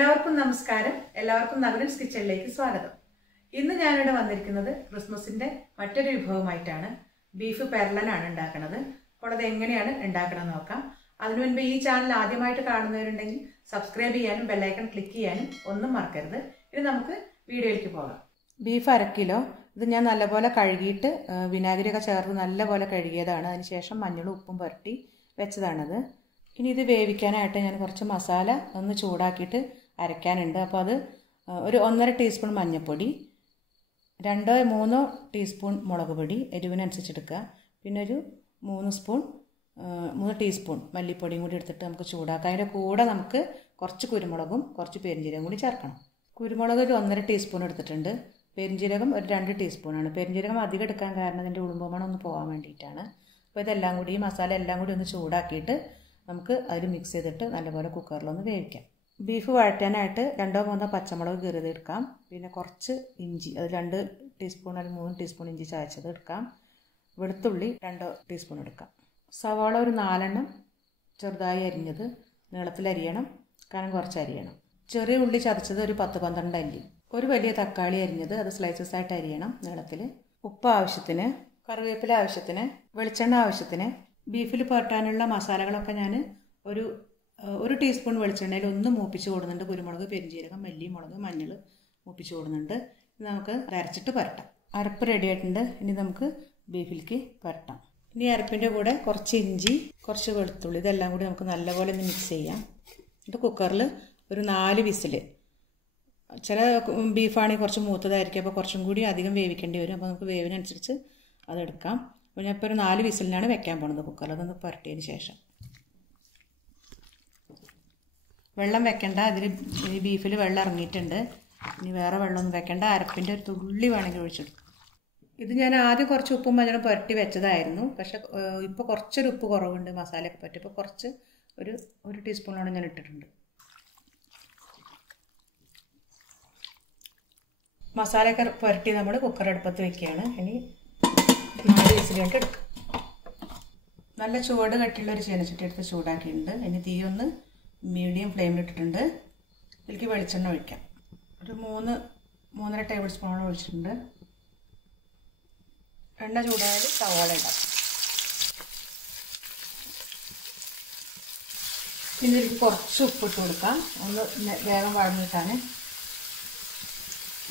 എല്ലാവർക്കും നമസ്കാരം. എല്ലാവർക്കും നകുലൻസ് കിച്ചണിലേക്ക് സ്വാഗതം. ഇന്ന് ഞാനിവിടെ വന്നിരിക്കുന്നത് ക്രിസ്മസിന്റെ മറ്റൊരു വിഭവമായിട്ടാണ്. ബീഫ് പെരളനാണ് ഉണ്ടാക്കുന്നത്. അപ്പോൾ അത് എങ്ങനെയാണ് ഉണ്ടാക്കണമെന്ന് നോക്കാം. അതിനു മുൻപ് ഈ ചാനൽ ആദ്യമായിട്ട് കാണുന്നവരുണ്ടെങ്കിൽ സബ്സ്ക്രൈബ് ചെയ്യാനും ബെല്ലൈക്കൺ ക്ലിക്ക് ചെയ്യാനും ഒന്നും മറക്കരുത്. ഇനി നമുക്ക് വീഡിയോയിലേക്ക് പോകാം. Beef 1/2 kilo. ഇത് ഞാൻ നല്ലപോലെ കഴുകിയിട്ട് വിനാഗിരിയൊക്കെ ചേർത്ത് നല്ലപോലെ കഴുകിയതാണ്. അതിനുശേഷം മഞ്ഞളും ഉപ്പും പുരട്ടി വെച്ചതാണത്. ഇനി ഇത് വേവിക്കാനായിട്ട് ഞാൻ കുറച്ച് മസാല ഒന്ന് ചൂടാക്കിയിട്ട് അരയ്ക്കാനുണ്ട്. അപ്പോൾ അത് ഒരു 1.5 ടീസ്പൂൺ മഞ്ഞൾപ്പൊടി, 2-3 ടീസ്പൂൺ മുളക് പൊടി എരിവിനനുസരിച്ചെടുക്കുക. പിന്നെ ഒരു 3 ടീസ്പൂൺ മല്ലിപ്പൊടിയും കൂടി എടുത്തിട്ട് നമുക്ക് ചൂടാക്കാം. അതിൻ്റെ കൂടെ നമുക്ക് കുറച്ച് കുരുമുളകും കുറച്ച് പെരിഞ്ജീരകം കൂടി ചേർക്കണം. കുരുമുളക് ഒരു 1.5 ടീസ്പൂൺ എടുത്തിട്ടുണ്ട്. പെരിഞ്ജീരകം ഒരു 2 ടീസ്പൂണാണ്. പെരിഞ്ജീരകം അധികം എടുക്കാൻ കാരണം അതിൻ്റെ ഉളുമ്പുമണം ഒന്ന് പോകാൻ വേണ്ടിയിട്ടാണ്. അപ്പോൾ ഇതെല്ലാം കൂടി ഈ മസാല എല്ലാം കൂടി ഒന്ന് ചൂടാക്കിയിട്ട് നമുക്ക് അതിൽ മിക്സ് ചെയ്തിട്ട് നല്ലപോലെ കുക്കറിലൊന്ന് വേവിക്കാം. ബീഫ് വഴറ്റാനായിട്ട് 2-3 പച്ചമുളക് കീറിയതെടുക്കാം. പിന്നെ കുറച്ച് ഇഞ്ചി, അത് 2 ടീസ്പൂൺ അല്ലെങ്കിൽ 3 ടീസ്പൂൺ ഇഞ്ചി ചതച്ചത് എടുക്കാം. വെളുത്തുള്ളി 2 ടീസ്പൂൺ എടുക്കാം. സവാള ഒരു 4 ചെറുതായി അരിഞ്ഞത് നീളത്തിൽ അരിയണം, കനം കുറച്ച് അരിയണം. ചെറിയ ഉള്ളി ചതച്ചത് ഒരു 10-12 അല്ലി. ഒരു വലിയ തക്കാളി അരിഞ്ഞത്, അത് സ്ലൈസസ് ആയിട്ട് അരിയണം നീളത്തിൽ. ഉപ്പ് ആവശ്യത്തിന്, കറിവേപ്പില ആവശ്യത്തിന്, വെളിച്ചെണ്ണ ആവശ്യത്തിന്. ബീഫിൽ പുരട്ടാനുള്ള മസാലകളൊക്കെ ഞാൻ ഒരു ടീസ്പൂൺ വെളിച്ചെണ്ണയിൽ ഒന്ന് മൂപ്പിച്ച് കൊടുക്കുന്നുണ്ട്. കുരുമുളക്, പെരിഞ്ജീരകം, മല്ലി, മുളക്, മഞ്ഞൾ മൂപ്പിച്ച് കൊടുക്കുന്നുണ്ട്. ഇത് നമുക്ക് അരച്ചിട്ട് പുരട്ടാം. അരപ്പ് റെഡി ആയിട്ടുണ്ട്. ഇനി നമുക്ക് ബീഫിലേക്ക് പുരട്ടാം. ഇനി അരപ്പിൻ്റെ കൂടെ കുറച്ച് ഇഞ്ചി, കുറച്ച് വെളുത്തുള്ളി, ഇതെല്ലാം കൂടി നമുക്ക് നല്ലപോലെ ഒന്ന് മിക്സ് ചെയ്യാം. എന്നിട്ട് കുക്കറിൽ ഒരു 4 വിസിൽ. ചില ബീഫാണെങ്കിൽ കുറച്ച് മൂത്തതായിരിക്കും, അപ്പോൾ കുറച്ചും കൂടി അധികം വേവിക്കേണ്ടി വരും. അപ്പോൾ നമുക്ക് വേവിനനുസരിച്ച് അതെടുക്കാം. അപ്പോൾ ഞാൻ ഇപ്പോൾ ഒരു 4 വിസിലിനാണ് വെക്കാൻ പോകുന്നത് കുക്കറിൽ. അതൊന്ന് പുരട്ടിയതിന് ശേഷം വെള്ളം വെക്കണ്ട. ഈ ബീഫിൽ വെള്ളം ഇറങ്ങിയിട്ടുണ്ട്. ഇനി വേറെ വെള്ളമൊന്നും വെക്കണ്ട. അരപ്പിൻ്റെ ഒരു തുള്ളി വേണമെങ്കിൽ ഒഴിച്ചെടുക്കും. ഇത് ഞാൻ ആദ്യം കുറച്ച് ഉപ്പും മഞ്ഞളും പുരട്ടി വെച്ചതായിരുന്നു. പക്ഷെ ഇപ്പോൾ കുറച്ചൊരു ഉപ്പ് കുറവുണ്ട് മസാലയൊക്കെ പറ്റിയപ്പോൾ കുറച്ച് ഒരു ടീസ്പൂണോളം ഞാൻ ഇട്ടിട്ടുണ്ട്. മസാലയൊക്കെ പുരട്ടി നമ്മൾ കുക്കർ അടുപ്പത്ത് വെക്കുകയാണ്. ഇനി 4 വിസിലിട്ട് എടുക്കും. നല്ല ചൂട് കട്ടിയുള്ളൊരു ചീനച്ചട്ടി എടുത്ത് ചൂടാക്കിയിട്ടുണ്ട്. ഇനി തീ ഒന്ന് മീഡിയം ഫ്ലെയിമിലിട്ടിട്ടുണ്ട്. ഇതിലേക്ക് വെളിച്ചെണ്ണ ഒഴിക്കാം. ഒരു 3-3.5 ടേബിൾ സ്പൂണോളം ഒഴിച്ചിട്ടുണ്ട്. എണ്ണ ചൂടായാൽ സവാള ഇടാം. പിന്നെ ഇതിലേക്ക് കുറച്ച് ഉപ്പിട്ട് കൊടുക്കാം, ഒന്ന് വേഗം വഴന്നു കിട്ടാൻ.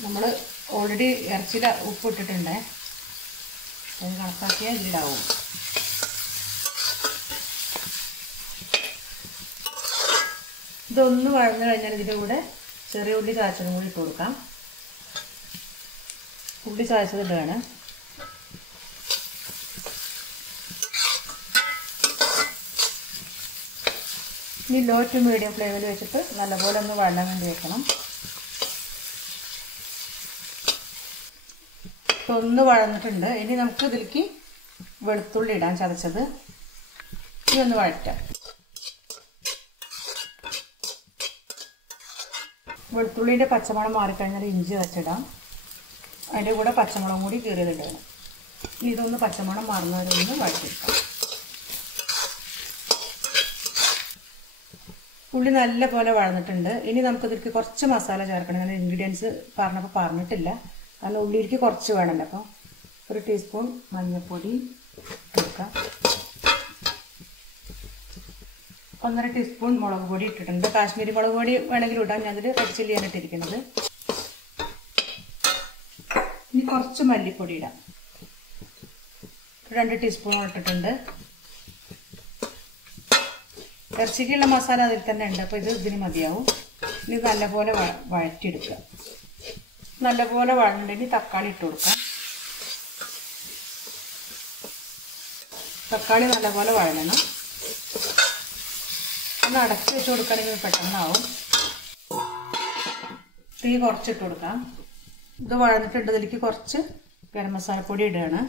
നമ്മൾ ഓൾറെഡി ഇറച്ചിയിൽ ഉപ്പ് ഇട്ടിട്ടുണ്ട്. അത് കണക്കാക്കിയാൽ ഇതിലാവും. ഇതൊന്ന് വഴന്നു കഴിഞ്ഞാൽ ഇതിൻ്റെ കൂടെ ചെറിയ ഉള്ളി ചതച്ചതും കൂടി ഇട്ട് കൊടുക്കാം. ഉള്ളി ചതച്ചത് ഇടുകയാണ്. ഇനി ലോ ടു മീഡിയം ഫ്ലെയിമിൽ വെച്ചിട്ട് നല്ലപോലെ ഒന്ന് വഴങ്ങാൻ വേണ്ടി വെക്കണം. ഒന്ന് വഴന്നിട്ടുണ്ട്. ഇനി നമുക്ക് ഇതിലേക്ക് വെളുത്തുള്ളി ഇടാൻ ചതച്ചത്. ഇനി ഒന്ന് വഴറ്റാം. വെളുത്തുള്ളിൻ്റെ പച്ചമുളക് മാറിക്കഴിഞ്ഞാൽ ഇഞ്ചി വെച്ചിടാം. അതിൻ്റെ കൂടെ പച്ചമുളകും കൂടി കീറിയതിടണം. ഇനി ഇതൊന്ന് പച്ചമുളക് മാറുന്നവരൊന്ന് വഴറ്റിയെടുക്കാം. ഉള്ളി നല്ല പോലെ വഴന്നിട്ടുണ്ട്. ഇനി നമുക്കിതിലേക്ക് കുറച്ച് മസാല ചേർക്കണം. ഞാൻ ഇൻഗ്രീഡിയൻസ് പറഞ്ഞിട്ടില്ല, കാരണം ഉള്ളിലേക്ക് കുറച്ച് വേണമല്ലോ. അപ്പോൾ 1 ടീസ്പൂൺ മഞ്ഞൾപ്പൊടി ഇട്ടെടുക്കാം. 1.5 ടീസ്പൂൺ മുളക് പൊടി ഇട്ടിട്ടുണ്ട്. കാശ്മീരി മുളക് പൊടി വേണമെങ്കിൽ ഇടാം. ഞാനതിൽ റെഡ് ചില്ലിയാണ് ഇട്ടിരിക്കുന്നത്. ഇനി കുറച്ച് മല്ലിപ്പൊടി ഇടാം. 2 ടീസ്പൂൺ ഇട്ടിട്ടുണ്ട്. ഇറച്ചിക്കുള്ള മസാല അതിൽ തന്നെ ഉണ്ട്, അപ്പോൾ ഇതിന് മതിയാവും. ഇനി നല്ലപോലെ വഴറ്റിയെടുക്കുക. നല്ലപോലെ വഴണ്ടെങ്കിൽ തക്കാളി ഇട്ട് കൊടുക്കാം. തക്കാളി നല്ലപോലെ വഴണം. ഒന്ന് അടച്ച് വെച്ച് കൊടുക്കുകയാണെങ്കിൽ പെട്ടെന്നാവും. തീ കുറച്ചിട്ട് കൊടുക്കാം. ഇത് വഴന്നിട്ടുണ്ട്. ഇതിലേക്ക് കുറച്ച് ഗരം മസാലപ്പൊടി ഇടുകയാണ്.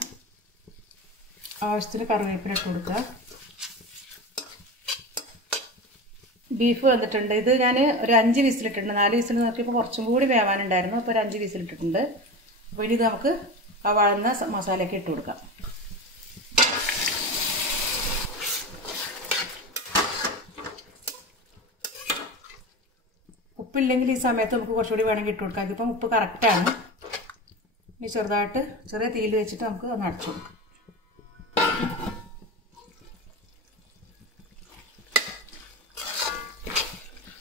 ആവശ്യത്തിന് കറിവേപ്പില ഇട്ട് കൊടുക്കുക. ബീഫ് വന്നിട്ടുണ്ട്. ഇത് ഞാൻ ഒരു 5 വിസിലിട്ടിട്ടുണ്ട്. 4 വിസിൽ നോക്കിയപ്പോൾ കുറച്ചും കൂടി വേവാനുണ്ടായിരുന്നു. അപ്പോൾ ഒരു 5 വിസിലിട്ടിട്ടുണ്ട്. അപ്പോൾ ഇനി ഇത് നമുക്ക് ആ വഴന്ന മസാലയൊക്കെ ഇട്ട് കൊടുക്കാം. ഉപ്പില്ലെങ്കിൽ ഈ സമയത്ത് നമുക്ക് കുറച്ചുകൂടി വേണമെങ്കിൽ ഇട്ട് കൊടുക്കാം. ഇതിപ്പം ഉപ്പ് കറക്റ്റാണ്. ഇനി ചെറുതായിട്ട് ചെറിയ തീയിൽ വെച്ചിട്ട് നമുക്ക് ഒന്ന് അടച്ചു കൊടുക്കാം.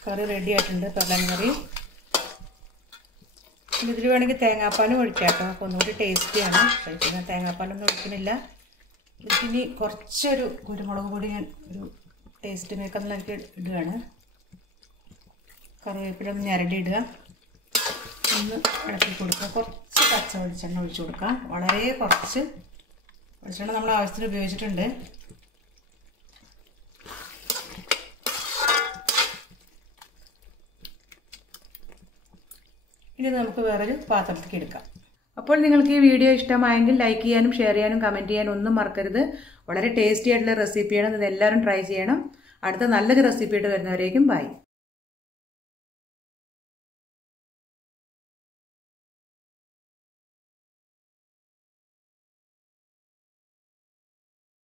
കറി റെഡി ആയിട്ടുണ്ട്, പെരളൻ കറി. ഇതിൽ വേണമെങ്കിൽ തേങ്ങാപ്പാലും ഒഴിക്കാം കേട്ടോ, അപ്പോൾ ഒന്നുകൂടി ടേസ്റ്റിയാണ്. കഴിക്കുന്ന തേങ്ങാപ്പാലൊന്നും ഒഴിക്കുന്നില്ല. ഇതിനി കുറച്ചൊരു കുരുമുളക് പൊടി ഞാൻ ഒരു ടേസ്റ്റ് മേക്കെന്നിട്ട് ഇടുകയാണ്. കറിവേപ്പില ഒന്ന് ഞരടി ഇടുക, ഒന്ന് ഇളക്കി കൊടുക്കുക. കുറച്ച് പച്ച വെളിച്ചെണ്ണ ഒഴിച്ചു കൊടുക്കാം. വളരെ കുറച്ച് വെളിച്ചെണ്ണ നമ്മൾ ആവശ്യത്തിന് ഉപയോഗിച്ചിട്ടുണ്ട്. ഇനി നമുക്ക് വേറൊരു പാത്രത്തിലേക്ക് എടുക്കാം. അപ്പോൾ നിങ്ങൾക്ക് ഈ വീഡിയോ ഇഷ്ടമായെങ്കിൽ ലൈക്ക് ചെയ്യാനും ഷെയർ ചെയ്യാനും കമൻറ്റ് ചെയ്യാനും ഒന്നും മറക്കരുത്. വളരെ ടേസ്റ്റി ആയിട്ടുള്ള റെസിപ്പിയാണ്. ഇത് എല്ലാവരും ട്രൈ ചെയ്യണം. അടുത്ത നല്ലൊരു റെസിപ്പിയായിട്ട് വരുന്നവരേക്കും ബൈ.